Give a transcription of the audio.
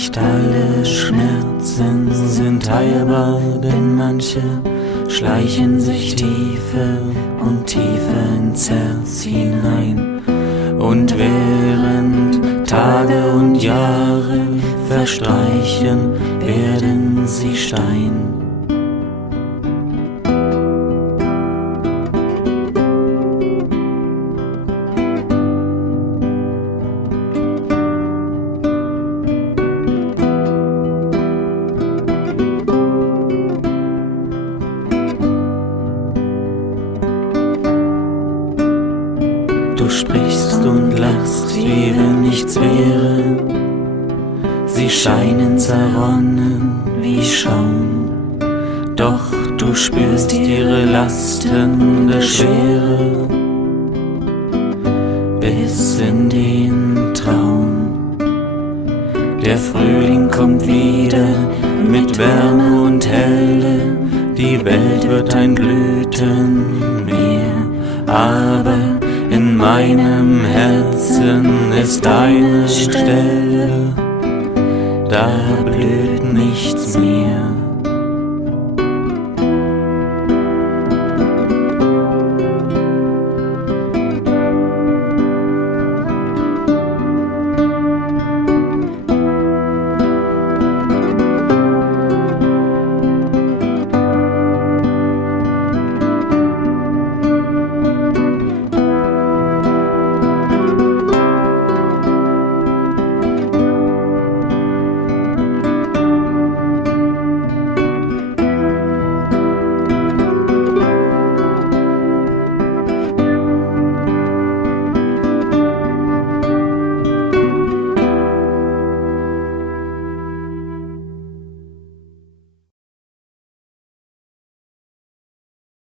Nicht alle Schmerzen sind heilbar, denn manche schleichen sich tiefer und tiefer ins Herz hinein. Und während Tage und Jahre verstreichen, werden sie Stein. Du sprichst und lachst, wie wenn nichts wäre. Sie scheinen zerronnen wie Schaum, doch du spürst ihre lastende Schwere bis in den Traum. Der Frühling kommt wieder mit Wärme und Helle, die Welt wird ein Blütenmeer, aber in meinem Herzen ist eine Stelle, da blüht nichts mehr.